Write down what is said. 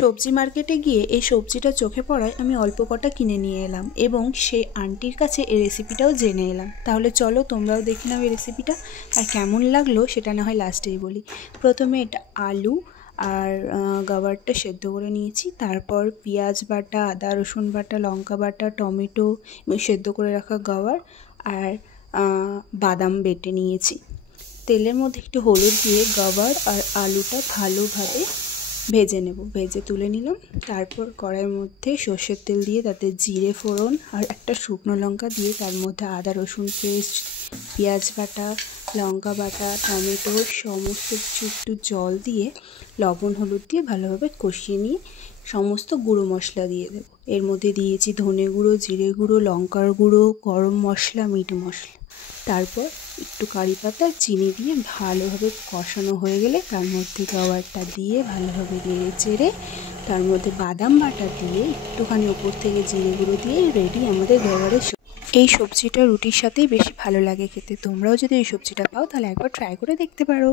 সবজি মার্কেটে গিয়ে এই সবজিটা চোখে পড়ায় আমি অল্প কটা কিনে নিয়ে এলাম এবং সেই আন্টির কাছে এই রেসিপিটাও জেনে এলাম। তাহলে চলো তোমরাও দেখে নাও এই রেসিপিটা, আর কেমন লাগলো সেটা না হয় লাস্টেই বলি। প্রথমে এটা আলু আর গাওয়ারটা সেদ্ধ করে নিয়েছি, তারপর পেঁয়াজ বাটা, আদা রসুন বাটা, লঙ্কা বাটা, টমেটো সেদ্ধ করে রাখা গাওয়ার আর বাদাম বেটে নিয়েছি। তেলের মধ্যে একটু হলুদ দিয়ে গাওয়ার আর আলুটা ভালোভাবে ভেজে নেব, ভেজে তুলে নিলাম। তারপর কড়াইয়ের মধ্যে সর্ষের তেল দিয়ে তাতে জিরে ফোড়ন আর একটা শুকনো লঙ্কা দিয়ে তার মধ্যে আদা রসুন পেস্ট, পেঁয়াজ বাটা, লঙ্কা বাটা, টমেটো সমস্ত কিছু একটু জল দিয়ে লবণ হলুদ দিয়ে ভালোভাবে কষিয়ে নিয়ে সমস্ত গুঁড়ো মশলা দিয়ে দেব। এর মধ্যে দিয়েছি ধনে গুঁড়ো, জিরে গুঁড়ো, লঙ্কার গুঁড়ো, গরম মশলা, মিট মশলা। তারপর একটু কারি পাতা চিনি দিয়ে ভালোভাবে কষানো হয়ে গেলে তার মধ্যে গাওয়ারটা দিয়ে ভালোভাবে নেড়ে চেড়ে তার মধ্যে বাদাম বাটা দিয়ে একটুখানি ওপর থেকে জিরে গুঁড়ো দিয়ে রেডি আমাদের গাওয়ারের। এই সবজিটা রুটির সাথেই বেশি ভালো লাগে খেতে। তোমরাও যদি এই সবজিটা পাও তাহলে একবার ট্রাই করে দেখতে পারো।